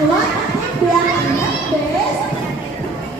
What if they are not best?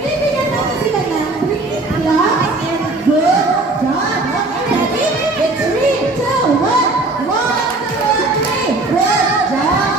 Bibigyan natin sila ng 3 claps and good job. Okay, ready? It's 3, 2, 1. 1, 2, 3. Good job.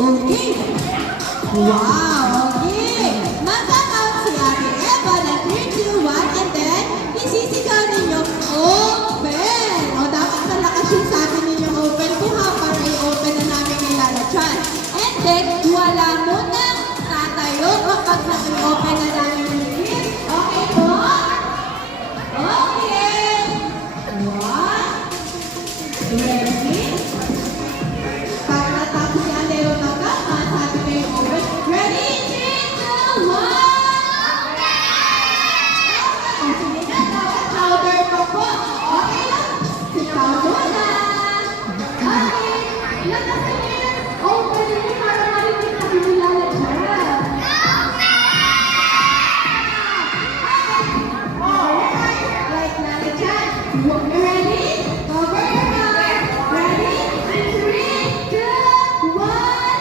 Okay. Wow! Okay! Mag-count si Ate Eva na 3, 2, 1 and then isisigaw ninyo open! O dapat malakas yung sabi ninyo open ko ha para i-open na namin yung lalachan. And then wala mo nang tatayo kapag nag-open na namin yung lips. Okay po? Okay! 1 ready? Para tapos si Ate Eva mag-count, sabi ko yung open. Ready? 3, 2, 1! Sige na, powder pa po. Okay lang. Sitaw muna. Okay. Lakasan niyo yung open niyo para marinig na pinilala siya. Alright. Right na na dyan. Ready? Cover your eyes. Ready? 3, 2, 1.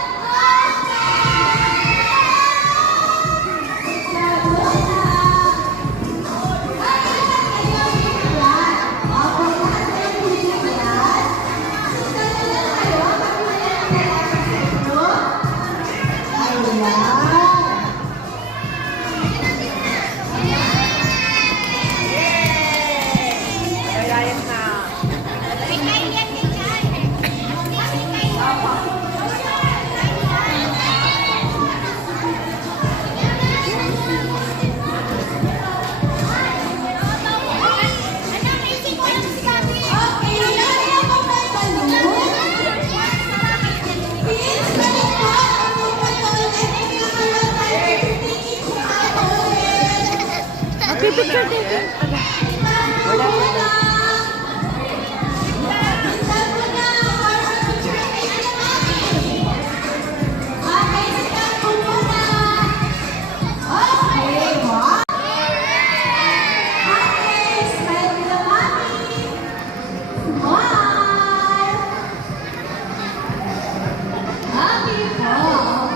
Picture din.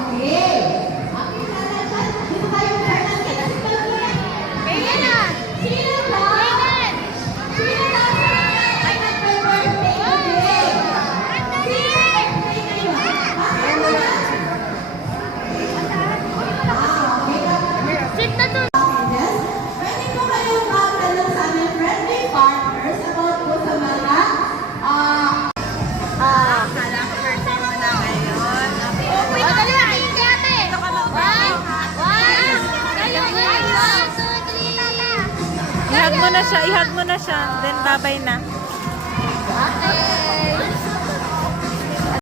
Okay. I-hug mo na siya. I-hug mo na siya. Then, bye-bye na. Bye!